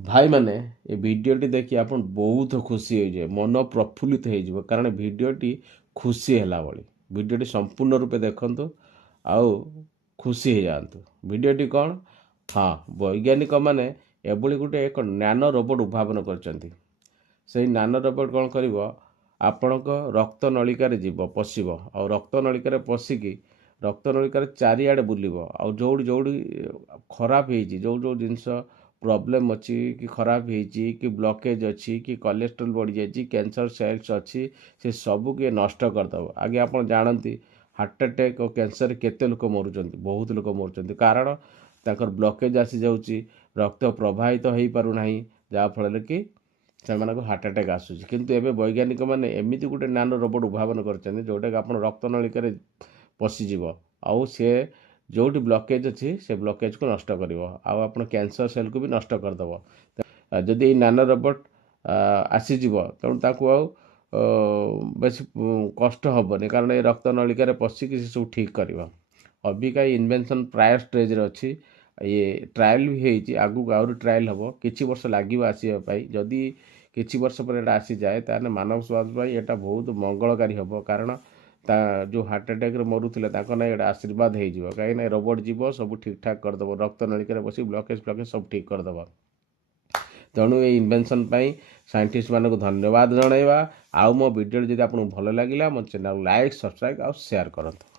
भाई मैंने ये भिडटी देखिए आप बहुत खुशी हो मन प्रफुल्लित हो कारण भिडटी खुशी है भाई भिडटी संपूर्ण रूपे देखु आउ खुशी हो जातु भिडटी कौन हाँ वैज्ञानिक मैंने एभली गोटे एक नैनो रोबोट उद्भावन कर नानो रोबोट कौन कर आपण रक्त नलिकार जीव पशिब आ रक्त नलिकार पशिकी रक्त नलिकार चारिआडे बुलिब आ जो खराब हो जो जिनस प्रोब्लेम अच्छी कि खराब होती कि ब्लॉकेज अच्छी कि कोलेस्ट्रॉल बढ़ी जाए कैंसर सेल्स अच्छी से सबू किए नष्ट करदेव आगे आप जानती हार्ट अटैक और कैंसर केते लोक मरुंच बहुत लोक मरुंच कारण ताकर ब्लॉकेज आसी जाऊँगी रक्त प्रवाहित हो पारना जहाँफल कि से हार्ट अटैक आसूँ किंतु एवं वैज्ञानिक मैंने एमती गोटे नानो रोबोट उद्भावन कर जोटा कि आप रक्त नलिकार पशिज आउ सी जोटी ब्लॉकेज अच्छी से ब्लॉकेज को नष्ट कर आप कैंसर सेल को भी नष्ट करदेव जदि नानो रोबोट आसीज तेणु आउ बेस कष्ट हेनी कारण ये रक्त नलिकार पशिकी से सब ठीक कर अबिका इन्वेंशन प्राय स्टेज अच्छी ये ट्रायल भी आगू आहरी ट्रायल हम किसी वर्ष लगे आसवाई जदि किसी वर्ष पर आसी जाए ताने मानव समाज यहाँ बहुत मंगलकारी हम कारण जो हार्ट अटैक मरुले ना ये आशीर्वाद हो कहीं रोबोट जीव सब ठीक ठाक करदेव रक्त नलिकार बस ब्लॉकेज फ्लकेज सब ठीक करदेव तेणु ये इन्वेंशन साइंटिस्ट मानक धन्यवाद जनइबा आउ मो वीडियो जब आपको भल लगे मो चैनल लाइक सब्सक्राइब और शेयर करते।